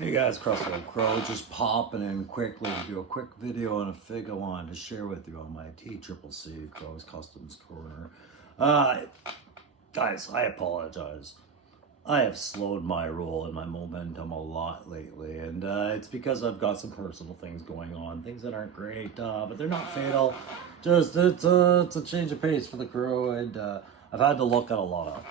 Hey guys, Crossbow Crow, just popping in quickly to do a quick video on a fig I wanted to share with you on my TCCC Crow's Customs Corner. Uh, Guys, I apologize. I have slowed my roll and my momentum a lot lately, and it's because I've got some personal things going on, things that aren't great, but they're not fatal. Just it's a change of pace for the crew, and I've had to look at a lot of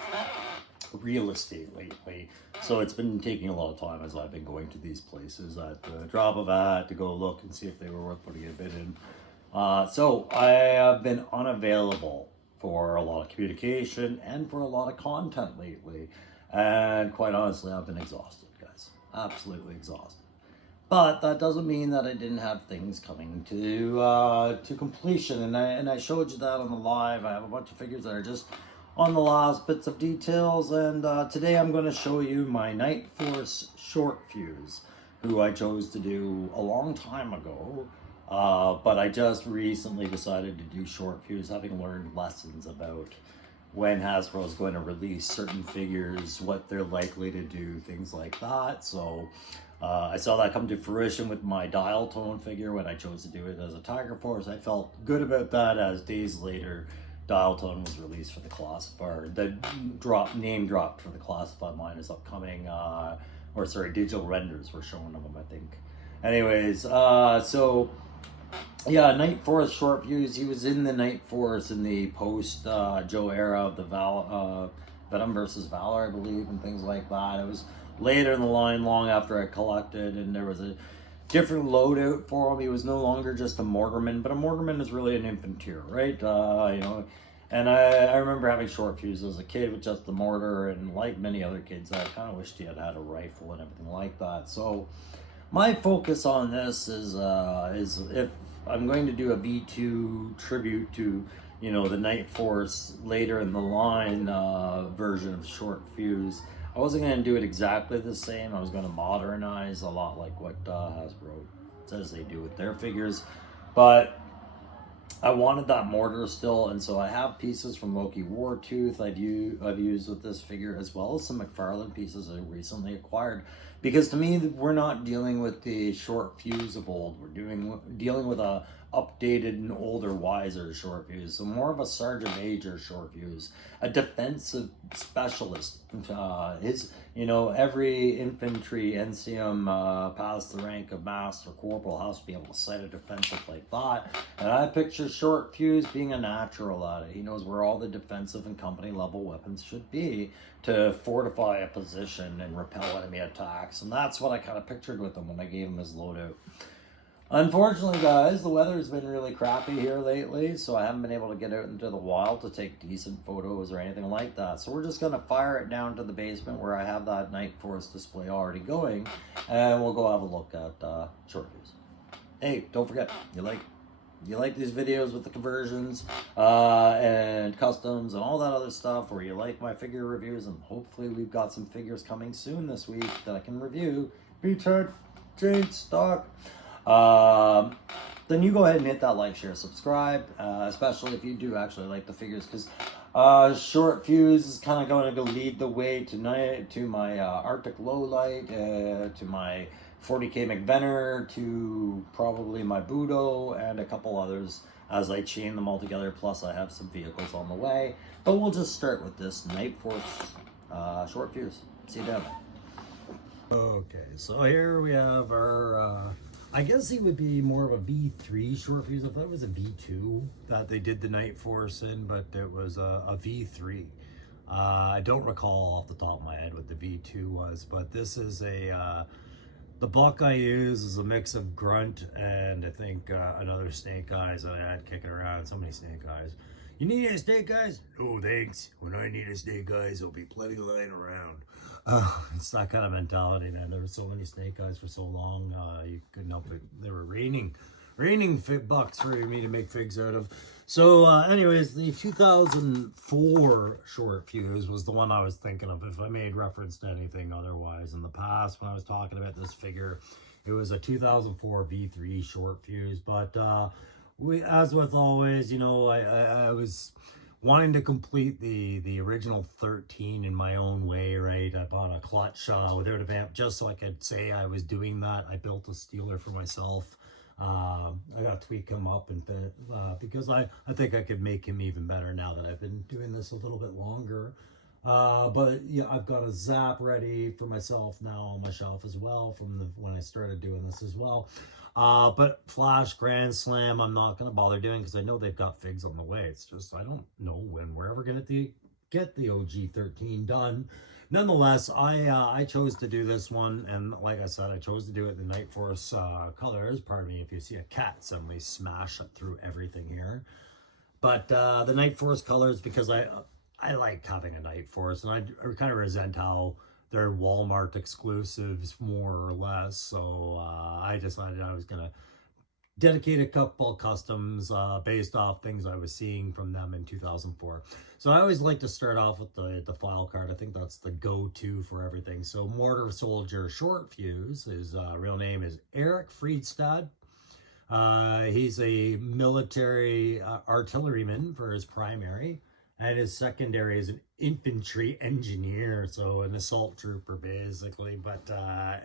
real estate lately. So it's been taking a lot of time as I've been going to these places at the drop of a hat to go look and see if they were worth putting a bid in. So I have been unavailable for a lot of communication and for a lot of content lately. And quite honestly, I've been exhausted, guys. Absolutely exhausted. But that doesn't mean that I didn't have things coming to completion, and I showed you that on the live. I have a bunch of figures that are just on the last bits of details, and today I'm going to show you my Nightforce short fuse, who I chose to do a long time ago, but I just recently decided to do short fuse, having learned lessons about when Hasbro is going to release certain figures, what they're likely to do, things like that. So I saw that come to fruition with my dial tone figure when I chose to do it as a Tiger Force. I felt good about that as days later dial tone was released for the classifier. The name dropped for the classified line is upcoming, or sorry, digital renders were shown of them, I think. Anyways, so yeah, Nightforce short fuse. He was in the Nightforce in the post Joe era of the Venom versus Valor, I believe, and things like that. It was later in the line, long after I collected, and there was a different loadout for him. He was no longer just a mortarman, but a mortarman is really an infantry, right? And I remember having short fuse as a kid with just the mortar, and like many other kids, I kind of wished he had had a rifle and everything like that. So my focus on this is if I'm going to do a V2 tribute to, you know, the Nightforce later in the line version of short fuse. I wasn't going to do it exactly the same. I was going to modernize a lot like what Hasbro says they do with their figures, but I wanted that mortar still, and so I have pieces from Loki Wartooth I've used with this figure, as well as some McFarlane pieces I recently acquired. Because to me, we're not dealing with the short fuse of old. We're dealing with a updated and older, wiser short fuse. So more of a Sergeant Major short fuse, a defensive specialist. Every infantry NCM past the rank of master corporal has to be able to sight a defensive like that. And I picture short fuse being a natural at it. He knows where all the defensive and company level weapons should be to fortify a position and repel enemy attacks. And that's what I kind of pictured with him when I gave him his loadout. Unfortunately, guys, the weather's been really crappy here lately, so I haven't been able to get out into the wild to take decent photos or anything like that. So we're just going to fire it down to the basement where I have that Nightforce display already going, and we'll go have a look at short fuse. Hey, don't forget, you like these videos with the conversions and customs and all that other stuff, or you like my figure reviews, and hopefully we've got some figures coming soon this week that I can review. Beachhead, Jade Stock. Then you go ahead and hit that like, share, subscribe, especially if you do actually like the figures, because short fuse is kind of going to lead the way tonight to my Arctic Lowlight, to my 40K McVenner, to probably my Budo, and a couple others as I chain them all together. Plus I have some vehicles on the way, but we'll just start with this Nightforce short fuse. See you down there. Okay, so here we have our I guess he would be more of a V3 short fuse. I thought it was a V2 that they did the Nightforce in, but it was a V3. I don't recall off the top of my head what the V2 was, but this is the buck I use is a mix of Grunt and I think another Snake Eyes that I had kicking around. So many Snake Eyes. You need any Snake Eyes? Oh, thanks. When I need a Snake Eyes, there'll be plenty lying around. It's that kind of mentality, man. There were so many Snake Eyes for so long, you couldn't help it. They were raining bucks for me to make figs out of. So anyways, the 2004 short fuse was the one I was thinking of, if I made reference to anything otherwise. In the past, when I was talking about this figure, it was a 2004 V3 short fuse. But as with always, you know, I wanting to complete the original 13 in my own way, right? I bought a clutch without a vamp just so I could say I was doing that. I built a Steeler for myself. I got to tweak him up and because I think I could make him even better now that I've been doing this a little bit longer. But yeah, I've got a Zap ready for myself now on my shelf as well from when I started doing this as well. But Flash Grand Slam, I'm not going to bother doing because I know they've got figs on the way. It's just, I don't know when we're ever going to get the OG 13 done. Nonetheless, I chose to do this one, and like I said, I chose to do it in the Nightforce colors. Pardon me if you see a cat suddenly smash through everything here. But the Nightforce colors, because I like having a Nightforce, and I kind of resent how they're Walmart exclusives more or less. So I decided I was gonna dedicate a couple customs based off things I was seeing from them in 2004. So I always like to start off with the file card. I think that's the go-to for everything. So Mortar Soldier Short Fuse, his real name is Eric Friedstad. He's a military artilleryman for his primary, and his secondary is an infantry engineer, so an assault trooper basically, but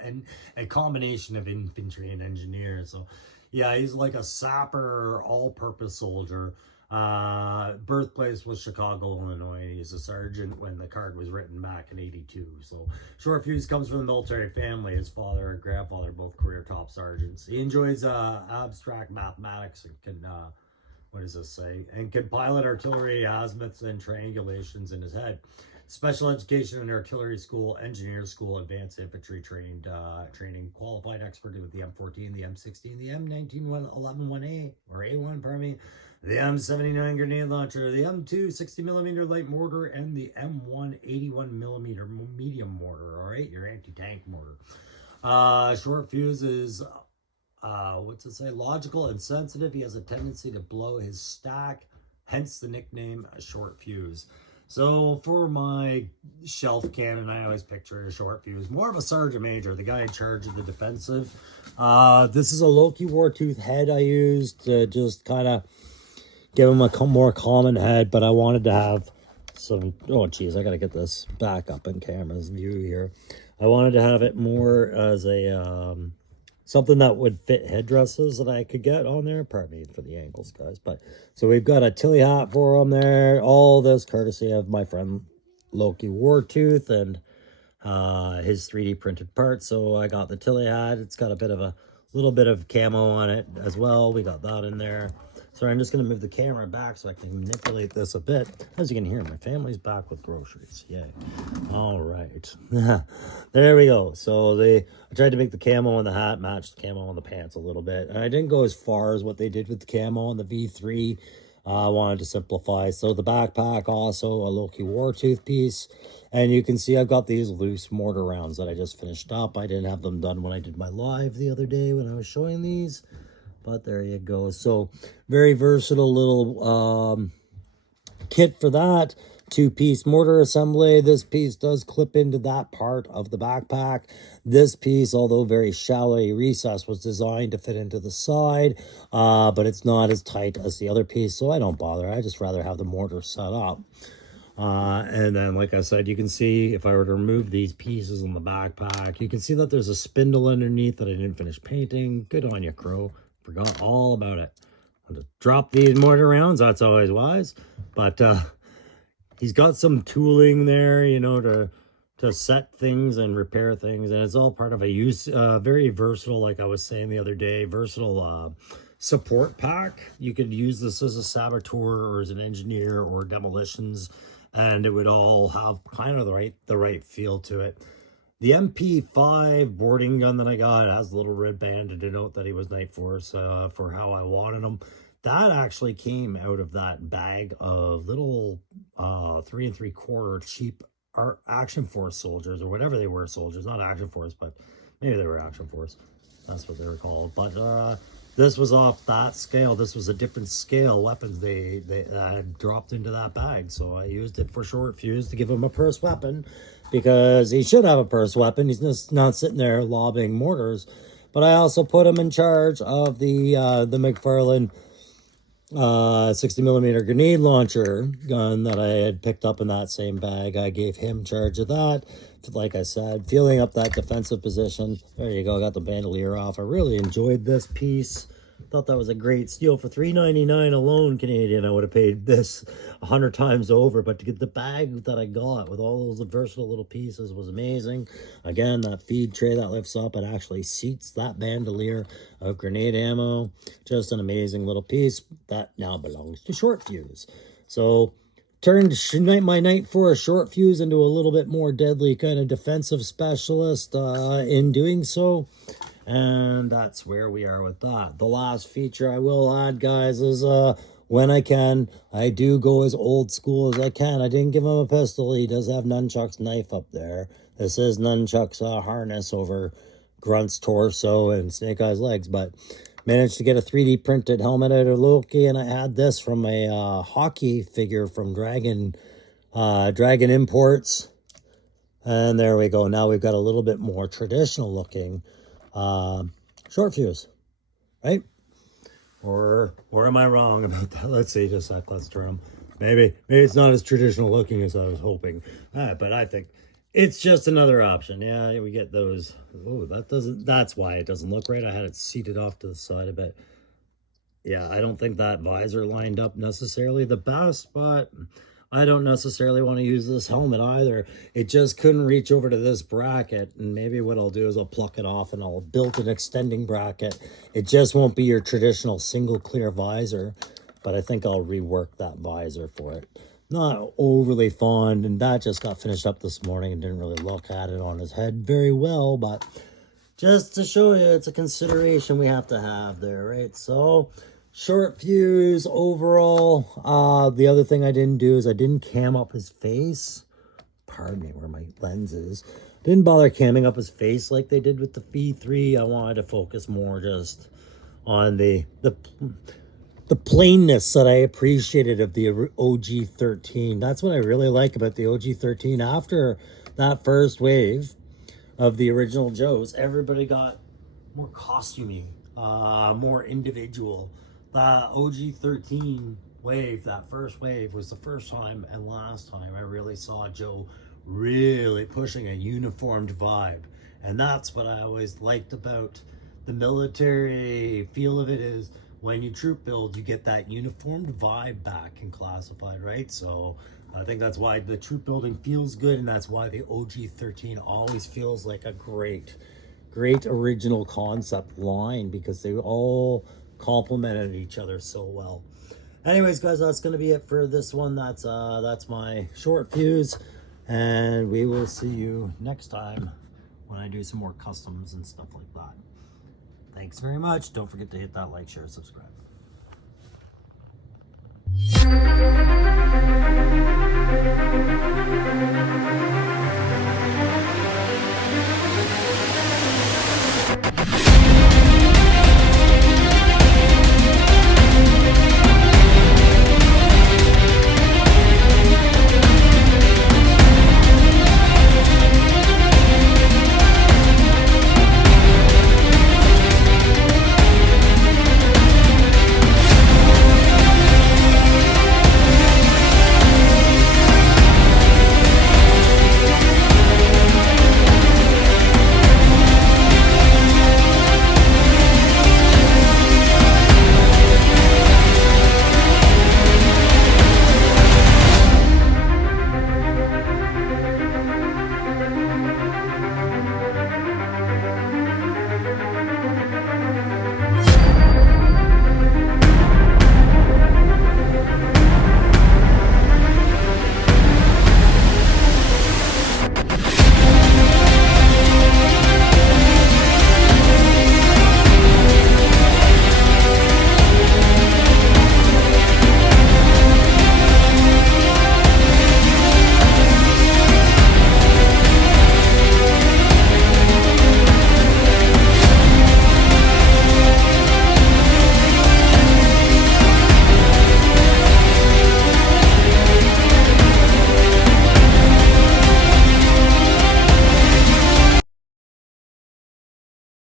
and a combination of infantry and engineer. So yeah, he's like a sapper, all-purpose soldier. Birthplace was Chicago, Illinois. He's a sergeant when the card was written back in '82. So Short Fuse comes from a military family. His father and grandfather both career top sergeants. He enjoys abstract mathematics and can what does this say? And can pilot artillery, azimuths, and triangulations in his head. Special education in artillery school, engineer school, advanced infantry training, qualified expert with the M14, the M16, the M19-111-1A, or A1, pardon me, the M79 grenade launcher, the M2 60mm light mortar, and the M1 81mm medium mortar, all right, your anti-tank mortar. Short Fuse is what's it say? Logical and sensitive. He has a tendency to blow his stack, hence the nickname Short Fuse. So for my shelf cannon, I always picture a Short Fuse, more of a sergeant major, the guy in charge of the defensive. This is a Loki Wartooth head I used to just kind of give him a more common head, but I wanted to have some, oh geez, I gotta get this back up in camera's view here. I wanted to have it more as a something that would fit headdresses that I could get on there. Pardon me for the angles, guys. But so we've got a Tilly hat for him there. All this courtesy of my friend Loki Wartooth and his 3D printed parts. So I got the Tilly hat. It's got a little bit of camo on it as well. We got that in there. So I'm just going to move the camera back so I can manipulate this a bit. As you can hear, my family's back with groceries. Yay. All right. There we go. So I tried to make the camo on the hat match the camo on the pants a little bit. And I didn't go as far as what they did with the camo on the V3. I wanted to simplify. So the backpack, also a Loki Wartooth piece. And you can see I've got these loose mortar rounds that I just finished up. I didn't have them done when I did my live the other day when I was showing these. But there you go. So very versatile little kit for that. 2-piece mortar assembly. This piece does clip into that part of the backpack. This piece, although very shallowly recessed, was designed to fit into the side, but it's not as tight as the other piece, so I don't bother. I just rather have the mortar set up. And then, like I said, you can see if I were to remove these pieces in the backpack, you can see that there's a spindle underneath that I didn't finish painting. Good on you, Crow. Forgot all about it. I'll just drop these mortar rounds. That's always wise. But he's got some tooling there, you know, to set things and repair things. And it's all part of a very versatile, like I was saying the other day, versatile support pack. You could use this as a saboteur or as an engineer or demolitions, and it would all have kind of the right feel to it. The MP5 boarding gun that I got has a little red band to denote that he was Nightforce for how I wanted him. That actually came out of that bag of little 3 3/4 cheap Action Force soldiers, or whatever they were, soldiers. Not Action Force, but maybe they were Action Force. That's what they were called. But this was off that scale. This was a different scale weapons they had dropped into that bag. So I used it for Short Fuse to give him a purse weapon, because he should have a purse weapon. He's just not sitting there lobbing mortars. But I also put him in charge of the McFarlane 60 millimeter grenade launcher gun that I had picked up in that same bag. I gave him charge of that. Like I said, feeling up that defensive position. There you go, got the bandolier off. I really enjoyed this piece. Thought that was a great steal. For $3.99 alone Canadian, I would have paid this 100 times over. But to get the bag that I got with all those versatile little pieces was amazing. Again, that feed tray that lifts up, it actually seats that bandolier of grenade ammo. Just an amazing little piece that now belongs to Short Fuse. So turned my Nightforce Short Fuse into a little bit more deadly kind of defensive specialist in doing so. And that's where we are with that. The last feature I will add, guys, is when I can, I do go as old school as I can. I didn't give him a pistol. He does have Nunchuck's knife up there. This is Nunchuck's harness over Grunt's torso and Snake Eye's legs, but managed to get a 3D printed helmet out of Loki, and I had this from a hockey figure from Dragon Imports. And there we go. Now we've got a little bit more traditional looking Short Fuse, right? Or am I wrong about that? Let's see, just a sec. Let's turn them. Maybe it's not as traditional looking as I was hoping. But I think it's just another option. Yeah, we get those. Oh, that's why it doesn't look right. I had it seated off to the side a bit. Yeah, I don't think that visor lined up necessarily the best, but I don't necessarily want to use this helmet either. It just couldn't reach over to this bracket, and maybe what I'll do is I'll pluck it off and I'll build an extending bracket. It just won't be your traditional single clear visor, but I think I'll rework that visor for it. Not overly fond, and that just got finished up this morning and didn't really look at it on his head very well, but just to show you, it's a consideration we have to have there, right? So Short Fuse overall. The other thing I didn't do is I didn't cam up his face. Pardon me, where my lens is. Didn't bother camming up his face like they did with the V3. I wanted to focus more just on the plainness that I appreciated of the OG13. That's what I really like about the OG13. After that first wave of the original Joes, everybody got more costumey, more individual. The OG13 wave, that first wave, was the first time and last time I really saw Joe really pushing a uniformed vibe. And that's what I always liked about the military feel of it, is when you troop build, you get that uniformed vibe back in Classified, right? So I think that's why the troop building feels good, and that's why the OG13 always feels like a great original concept line, because they all complemented each other so well. Anyways, guys, that's going to be it for this one. That's my Short Fuse, and we will see you next time when I do some more customs and stuff like that. Thanks very much. Don't forget to hit that like, share, subscribe.